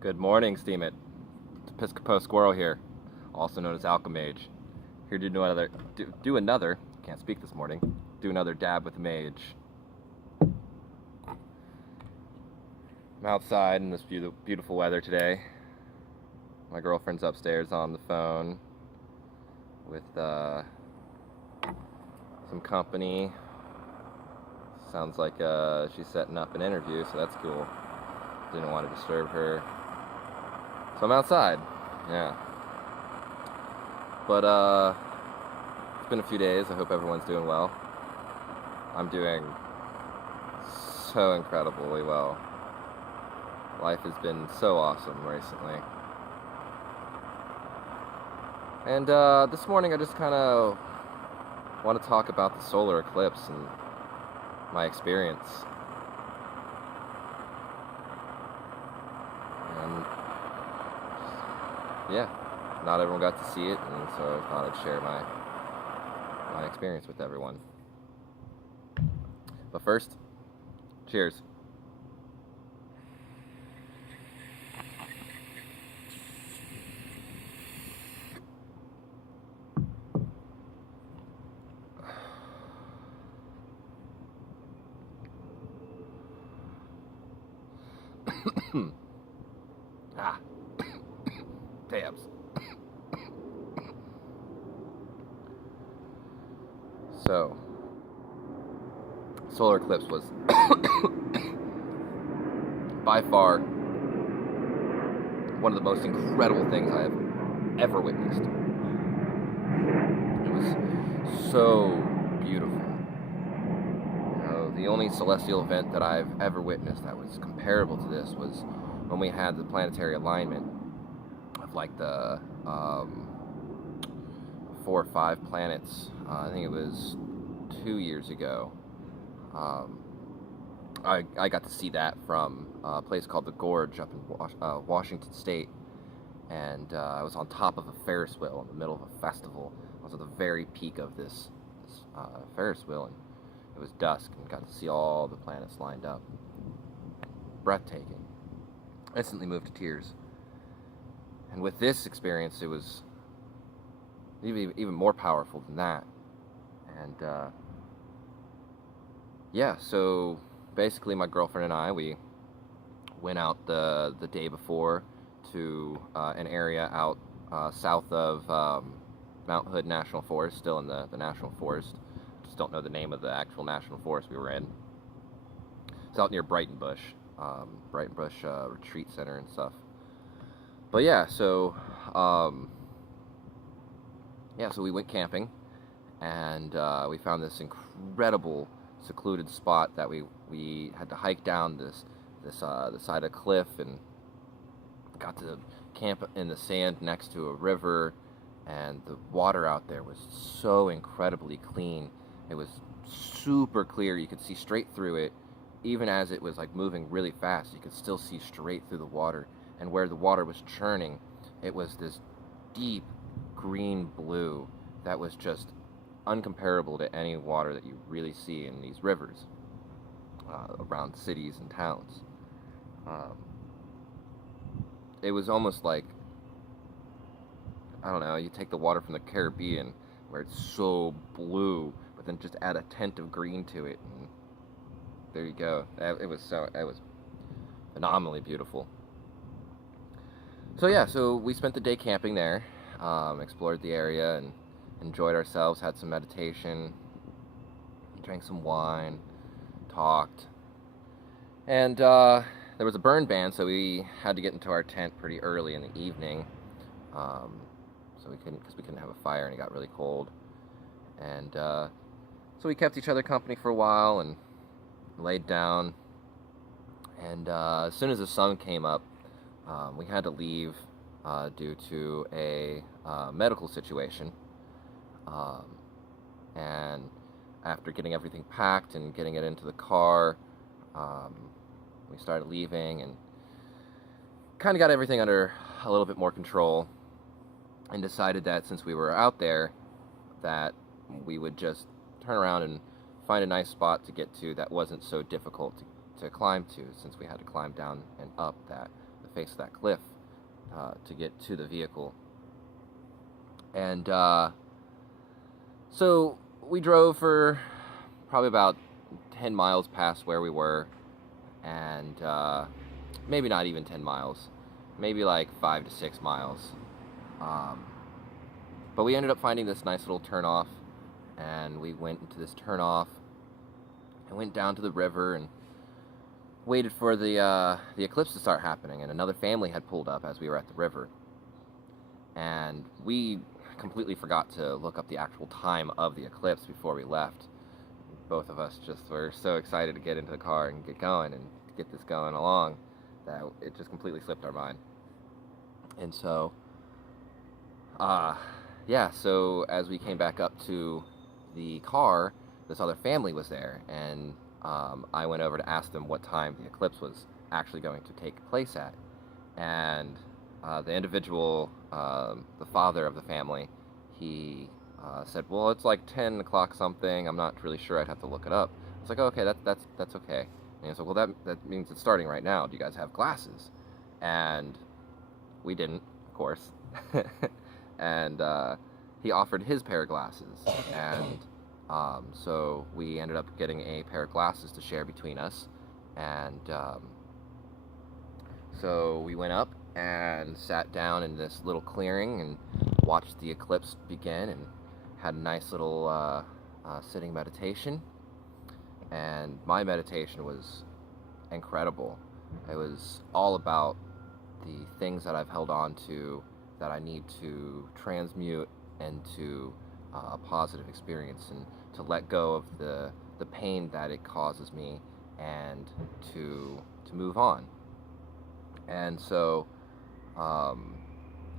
Good morning, Steam It. It's Episcopo Squirrel here, also known as Mage. Here to do another, can't speak this morning, do another dab with Mage. I'm outside in this beautiful weather today. My girlfriend's upstairs on the phone with some company. Sounds like she's setting up an interview, so that's cool. Didn't want to disturb her. So I'm outside, yeah. But it's been a few days. I hope everyone's doing well. I'm doing so incredibly well. Life has been so awesome recently. And this morning I just kind of want to talk about the solar eclipse and my experience. And yeah, not everyone got to see it, and so I thought I'd share my experience with everyone. But first, cheers. Ah, tabs. So, solar eclipse was by far one of the most incredible things I have ever witnessed. It was so beautiful. The only celestial event that I've ever witnessed that was comparable to this was when we had the planetary alignment of like the 4 or 5 planets. I think it was 2 years ago. I got to see that from a place called the Gorge up in Washington State, and I was on top of a Ferris wheel in the middle of a festival. I was at the very peak of this Ferris wheel, and it was dusk, and got to see all the planets lined up. Breathtaking. Instantly moved to tears. And with this experience, it was even more powerful than that. And yeah, so basically my girlfriend and I, we went out the day before to an area out south of Mount Hood National Forest, still in the National Forest. Just don't know the name of the actual national forest we were in. It's out near Brighton Bush Retreat Center and stuff. But yeah, so we went camping, and we found this incredible secluded spot that we had to hike down the side of a cliff, and got to camp in the sand next to a river, and the water out there was so incredibly clean. It was super clear. You could see straight through it. Even as it was like moving really fast, you could still see straight through the water. And where the water was churning, it was this deep green blue that was just uncomparable to any water that you really see in these rivers around cities and towns. It was almost like, I don't know, you take the water from the Caribbean where it's so blue, but then just add a tint of green to it, and there you go. It was phenomenally beautiful. So yeah, so we spent the day camping there, explored the area, and enjoyed ourselves, had some meditation, drank some wine, talked, and there was a burn ban, so we had to get into our tent pretty early in the evening, so we couldn't have a fire, and it got really cold, and so we kept each other company for a while and laid down, and as soon as the sun came up, we had to leave due to a medical situation. And after getting everything packed and getting it into the car, we started leaving and kind of got everything under a little bit more control, and decided that since we were out there, that we would just turn around and find a nice spot to get to that wasn't so difficult to climb to, since we had to climb down and up the face of that cliff to get to the vehicle. And so we drove for probably about 10 miles past where we were, and maybe not even 10 miles, maybe like 5 to 6 miles. But we ended up finding this nice little turnoff, and we went into this turnoff and went down to the river and waited for the eclipse to start happening. And another family had pulled up as we were at the river, and we completely forgot to look up the actual time of the eclipse before we left. Both of us just were so excited to get into the car and get going and get this going along that it just completely slipped our mind. And so yeah, so as we came back up to the car, this other family was there, and I went over to ask them what time the eclipse was actually going to take place at. And the individual, the father of the family, he said, well, it's like 10 o'clock something, I'm not really sure, I'd have to look it up. I was like, oh, okay, that's okay. And he's like, well, that means it's starting right now, do you guys have glasses? And we didn't, of course. And he offered his pair of glasses, and so we ended up getting a pair of glasses to share between us. And so we went up and sat down in this little clearing and watched the eclipse begin, and had a nice little sitting meditation. And my meditation was incredible. It was all about the things that I've held on to that I need to transmute into a positive experience, and to let go of the pain that it causes me, and to move on. And so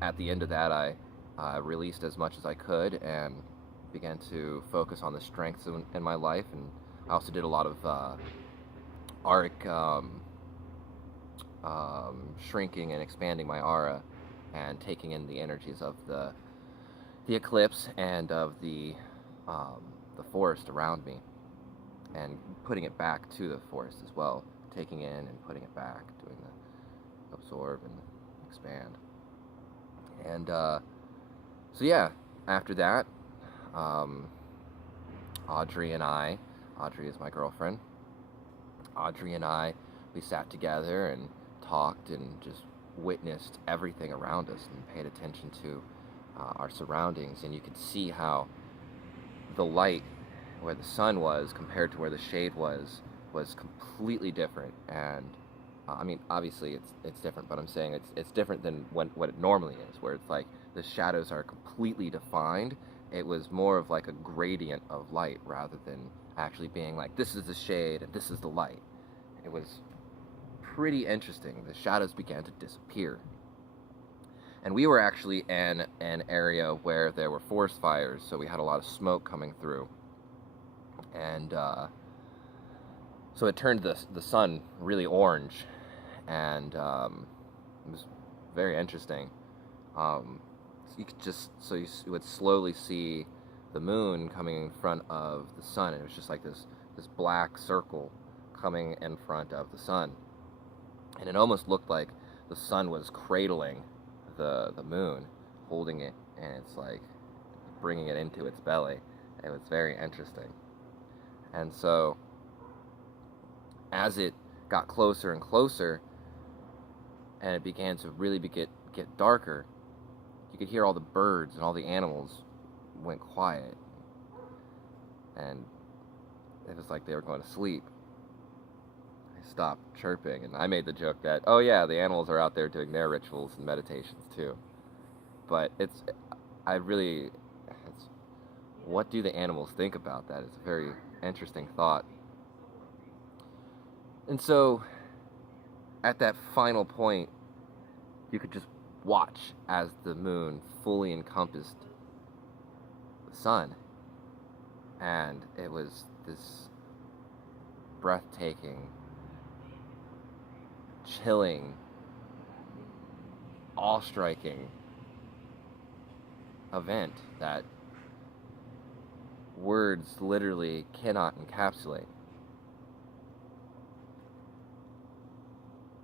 at the end of that, I released as much as I could and began to focus on the strengths in my life. And I also did a lot of auric shrinking and expanding my aura, and taking in the energies of the eclipse and of the forest around me, and putting it back to the forest as well, taking in and putting it back, doing the absorb and expand. And so yeah, after that, Audrey is my girlfriend, Audrey and I, we sat together and talked and just witnessed everything around us and paid attention to our surroundings. And you could see how the light where the sun was compared to where the shade was completely different. And I mean, obviously it's different, but I'm saying it's different than what it normally is, where it's like the shadows are completely defined. It was more of like a gradient of light rather than actually being like, this is the shade and this is the light. It was pretty interesting. The shadows began to disappear. And we were actually in an area where there were forest fires, so we had a lot of smoke coming through. And so it turned the sun really orange, and it was very interesting. You could you would slowly see the moon coming in front of the sun, and it was just like this black circle coming in front of the sun. And it almost looked like the sun was cradling the moon, holding it, and it's like bringing it into its belly. It was very interesting. And so as it got closer and closer, and it began to really get darker, you could hear all the birds and all the animals went quiet, and it was like they were going to sleep. Stopped chirping, and I made the joke that, oh yeah, the animals are out there doing their rituals and meditations too. But what do the animals think about that? It's a very interesting thought. And so at that final point, you could just watch as the moon fully encompassed the sun, and it was this breathtaking, chilling, awe-striking event that words literally cannot encapsulate.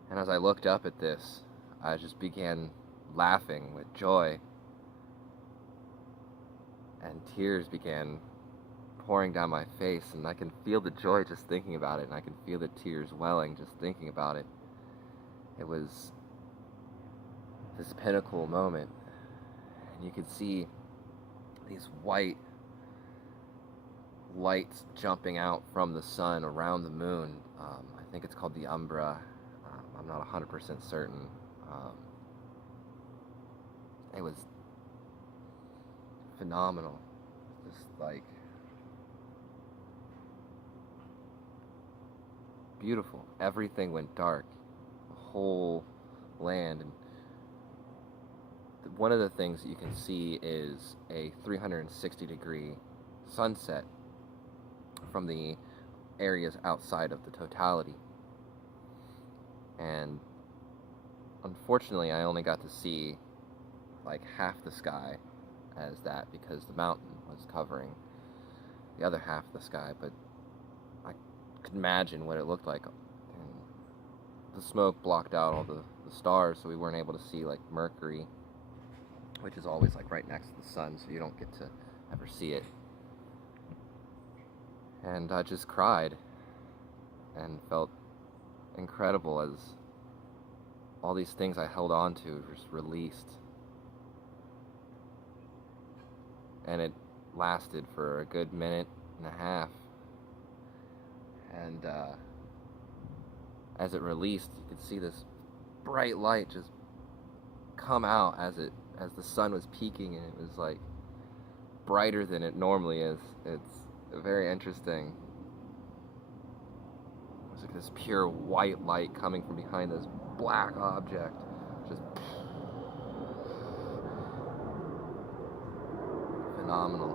And as I looked up at this, I just began laughing with joy, and tears began pouring down my face, and I can feel the joy just thinking about it, and I can feel the tears welling just thinking about it. It was this pinnacle moment, and you could see these white lights jumping out from the sun around the moon. I think it's called the umbra. I'm not 100% certain. It was phenomenal. Just like beautiful. Everything went dark. The whole land. And one of the things that you can see is a 360-degree sunset from the areas outside of the totality. And unfortunately, I only got to see like half the sky as that, because the mountain was covering the other half of the sky, but I could imagine what it looked like. And the smoke blocked out all the stars, so we weren't able to see like Mercury, which is always like right next to the sun, so you don't get to ever see it. And I just cried and felt incredible as all these things I held on to were just released. And it lasted for a good minute and a half. And as it released, you could see this bright light just come out as the sun was peaking, and it was like brighter than it normally is. It's very interesting. It was like this pure white light coming from behind this black object. Just phenomenal.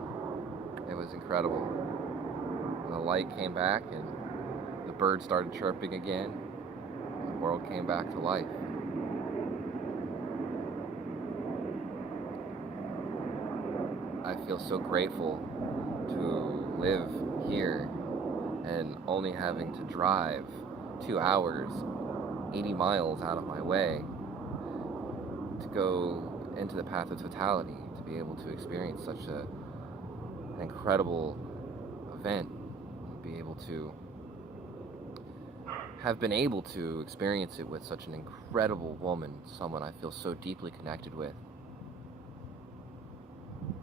It was incredible. And the light came back, and the birds started chirping again. And the world came back to life. I feel so grateful to live here and only having to drive 2 hours, 80 miles out of my way to go into the path of totality, to be able to experience such an incredible event, and be able to have been able to experience it with such an incredible woman, someone I feel so deeply connected with.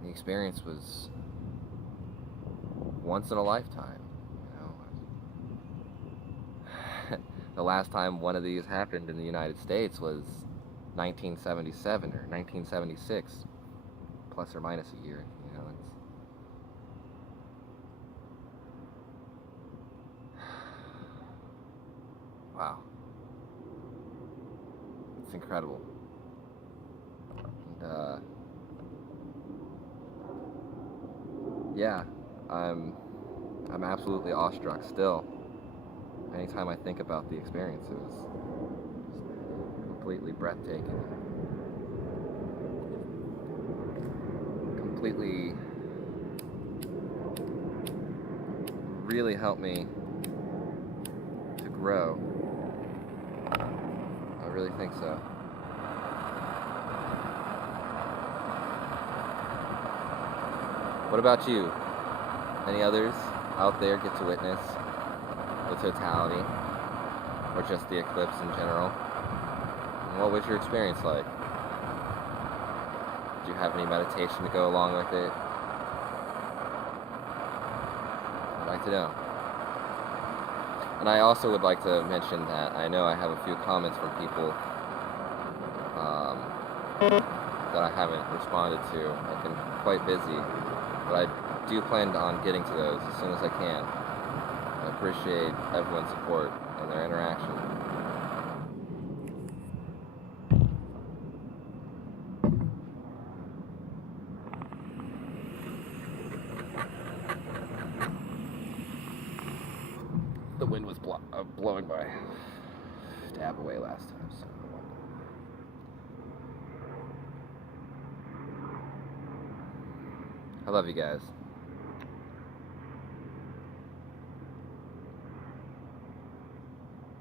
The experience was once in a lifetime, you know. The last time one of these happened in the United States was 1977 or 1976, plus or minus a year, you know. Wow. It's incredible. And, yeah, I'm absolutely awestruck still. Anytime I think about the experience, it was completely breathtaking. Completely really helped me to grow. I really think so. What about you? Any others out there get to witness the totality, or just the eclipse in general? And what was your experience like? Did you have any meditation to go along with it? I'd like to know. And I also would like to mention that I know I have a few comments from people that I haven't responded to. I've been quite busy, but I do plan on getting to those as soon as I can. I appreciate everyone's support and their interaction. The wind was blowing my dab away last time, so I love you guys.